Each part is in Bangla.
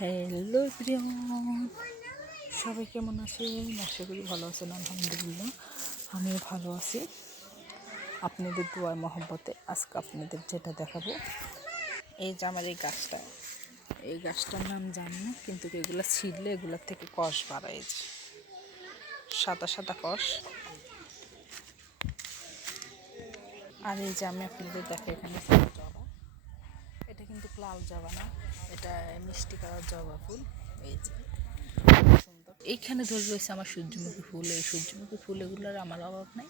হ্যালো এভরিওয়ান, সবাই কেমন আছেন? আশা করি ভালো আছেন। আলহামদুলিল্লাহ আমিও ভালো আছি। আপনাদের দোয়ায় মহব্বতে আজকে আপনাদের যেটা দেখাবো, এই যে আমার এই গাছটার নাম জানি না, কিন্তু এগুলো ছিঁড়লে এগুলোর থেকে কষ বাড়ায়, যে সাদা সাদা কষ। আর এই যে আমি আপনাদের দেখে এখানে জবা, এটা কিন্তু লাল জবা না, এটা মিষ্টি কালার জবা ফুল। এই যে সুন্দর, এইখানে ধরে রয়েছে আমার সূর্যমুখী ফুল। এই সূর্যমুখী ফুল এগুলোর আমার অভাব নাই,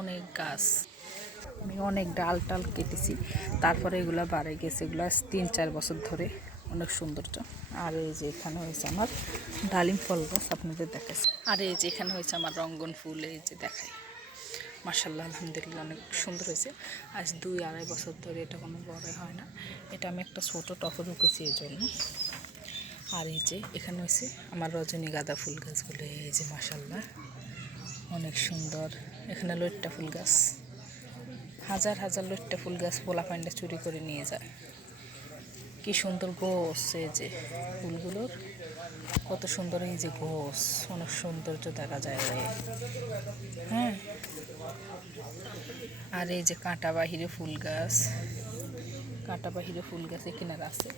অনেক গাছ। আমি অনেক ডাল টাল কেটেছি, তারপরে এগুলো বাড়ে গেছে। এগুলো 3-4 বছর ধরে অনেক সৌন্দর্য। আর এই যে এখানে হয়েছে আমার ডালিম ফল গাছ, আপনাদের দেখাচ্ছে। আর এই যে এখানে হয়েছে আমার রঙ্গন ফুল, এই যে দেখাই। মাশাআল্লাহ আলহামদুলিল্লাহ অনেক সুন্দর হয়েছে। আজ 2-2.5 বছর ধরে এটা কোনো বড় হয় না। এটা আমি একটা ছোটো টপে ঢুকেছি এই জন্য। আর এই যে এখানে হয়েছে আমার রজনীগন্ধা ফুল গাছগুলো, এই যে মাশাআল্লাহ অনেক সুন্দর। এখানে লইট্টা ফুল গাছ, হাজার হাজার লইট্টা ফুল গাছ পোলাপাইনটা চুরি করে নিয়ে যায়। কি সুন্দর গোছ, এই যে ফুলগুলোর কত সুন্দর, এই যে গোছ, অনেক সৌন্দর্য দেখা যায়। হ্যাঁ, আর এই যে কাঁটা বাহিরে ফুল গাছ, কাঁটা বাহিরে ফুল গাছ এখানে আছে।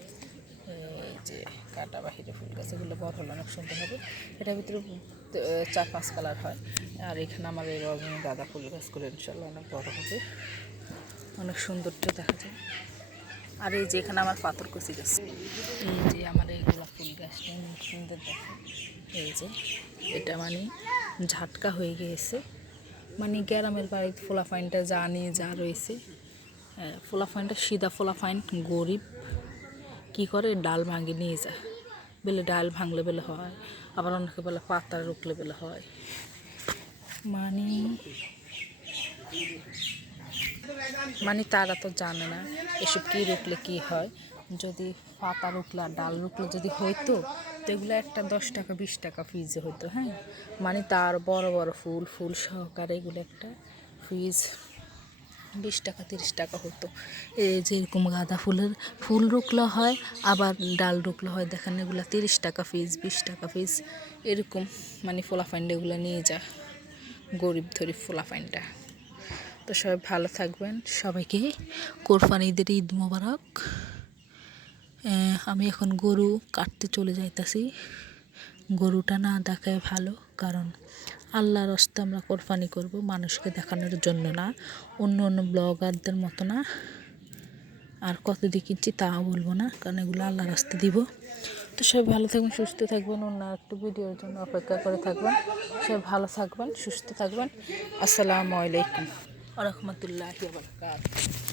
এই যে কাঁটা বাহিরে ফুল গাছ, এগুলো বড় হলে অনেক সুন্দর হবে। এটার ভিতরে 4-5 কালার হয়। আর এখানে আমার এই রজনীগন্ধা ফুল গাছগুলো ইনশাল্লাহ অনেক বড় হবে, অনেক সৌন্দর্য দেখা যায়। আর এই যে এখানে আমার পাথরকুচি গাছ, এই যে আমার এই গোলাপ ফুল গাছটা অনেক সুন্দর দেখে। এই যে এটা মানে ঝাটকা হয়ে গিয়েছে, মানে গ্রামের বাড়ির ফোলাফাইনটা যা নিয়ে যা রয়েছে, ফোলাফাইনটা সিধা ফোলাফাইন গরিব কী করে, ডাল ভাঙে নিয়ে যায়। বেলে ডাল ভাঙলে বেলে হয়, আবার অনেকে বলে পাতা রুখলে বেলে হয়। মানে তারা তো জানে না এসব কী রুখলে কী হয়। যদি পাতা রুখলে আর ডাল রুখলে যদি হইতো, তো এগুলো একটা 10 টাকা 20 টাকা ফিজে হতো। হ্যাঁ, মানে তার বড় বড় ফুল ফুল সহকারে এগুলো একটা ফিজ 20 টাকা 30 টাকা হতো। এই যে এরকম গাঁদা ফুলের ফুল রুকলে হয়, আবার ডাল রুকলে হয়, দেখেন এগুলো 30 টাকা ফিজ 20 টাকা ফিজ এরকম। মানে ফোলাফাইনটা এগুলো নিয়ে যা, গরিব ধরি ফোলাফাইনটা। তো সবাই ভালো থাকবেন, সবাইকে কোরবানি ঈদের ঈদ মোবারক। আমি এখন গরু কাটতে চলে যাইতাছি। গরুটা না দেখায় ভালো, কারণ আল্লাহর রাস্তে আমরা কোরবানি করব, মানুষকে দেখানোর জন্য না, অন্য অন্য ব্লগারদের মতো না। আর কত দিয়ে কিনছি তাও বলবো না, কারণ এগুলো আল্লাহর রাস্তে দিব। তো সবাই ভালো থাকবেন, সুস্থ থাকবেন, অন্য একটা ভিডিওর জন্য অপেক্ষা করে থাকবেন। সবাই ভালো থাকবেন, সুস্থ থাকবেন। আসসালামু আলাইকুম ওয়া রাহমাতুল্লাহি ওয়া বারাকাতুহু।